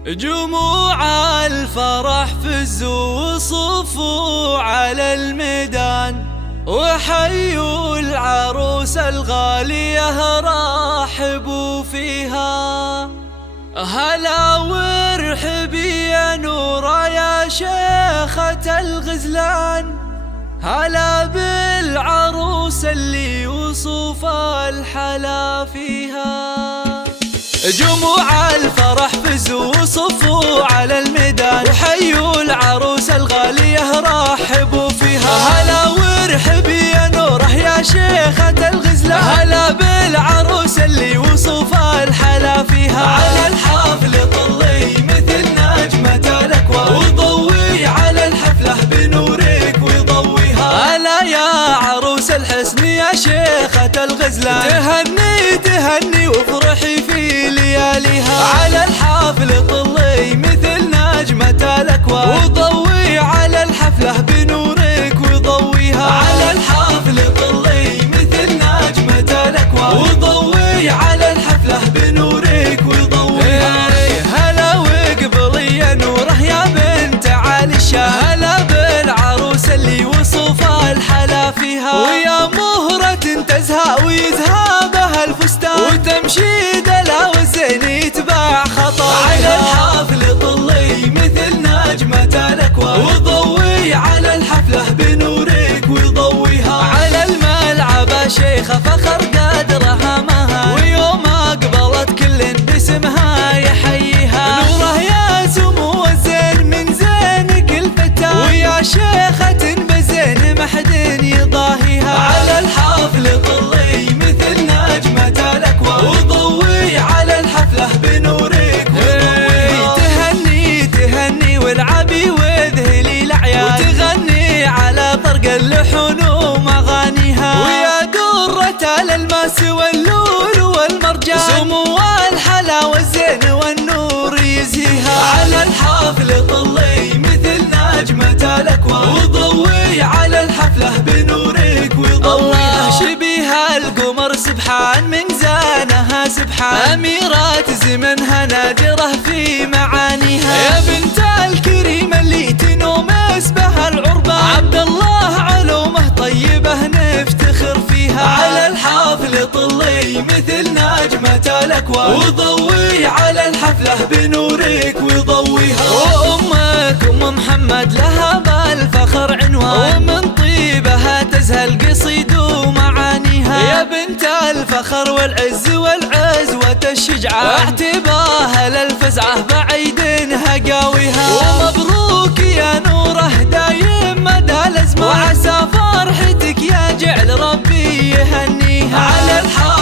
جموع الفرح فزوا وصفوا على الميدان، وحيوا العروس الغالية رحبوا فيها. هلا وارحبي يا نورة يا شيخة الغزلان، هلا بالعروس اللي وصف الحلا فيها. جموع الفرح فزوا وصفوا على الميدان، وحيوا العروس الغالية رحبوا فيها. هلا وارحبي يا نوره يا شيخة الغزلان، هلا بالعروس اللي وصف الحلا فيها. على الحفل طلي مثل نجمة الأكوان، وضوي على الحفلة بنورك وضويها. هلا يا عروس الحسن يا شيخة الغزلان، تهني تهني وافرحي في لياليها. على الحفل طلي مثل نجمة الأكوان، وضوي على الحفلة بنورك وضويها. على الحفل طلي مثل نجمة الأكوان، وضوي على الحفلة بنورك وضويها. هلا وقبلي يا نوره يا بنت علي الشاه، هلا بالعروس اللي وصف الحلا فيها. ويا مهرة تزهى ويزهى بها الفستان، وتمشي دلا والزين يتبع خطاها. على الحفل طلي مثل نجمة الأكوان، وضوي على الحفلة بنورك وضويها. على الملعب شيخة فخر قدرها مها، ويوم أقبلت كل باسمها يحييها. نوره يا سمو الزين من زينك الفتان، ويا شيخة بزين ما حد يضاهيها. على الحفل طلي مثل نجمة الأكوان، وضوي على الحفلة بنورك وضويها. تهني تهني والعبي وذهلي الأعياد، وتغني على طرق اللحون ومغانيها. ويا درة الألماس واللول والمرجان، سمو الحلا والزين والنور يزهيها. على الحفل طلي مثل نجمة الأكوان، وضوي على الحفلة بنورك وضويها. الله شبيها القمر سبحان من زانها سبحان، أميرات زمنها نادرة في معانيها. يا بنت الكريم اللي تنوم اسمها العربان، عبد الله علومه طيبه نفتخر فيها. على الحفل طلي مثل نجمة الأكوان، وضوي على الحفلة بنورك وضويها. وأمك أم محمد لها بالفخر عنوان، ومن طيبها تزهى القصيد ومعانيها. يا بنت الفخر والعز والعزوة الشجعان، اعتباها للفزعة بعيدنها قاويها. ومبروك يا نوره دايم مدى الأزمان، وعسى فرحتك يا جعل ربي يهنيها. على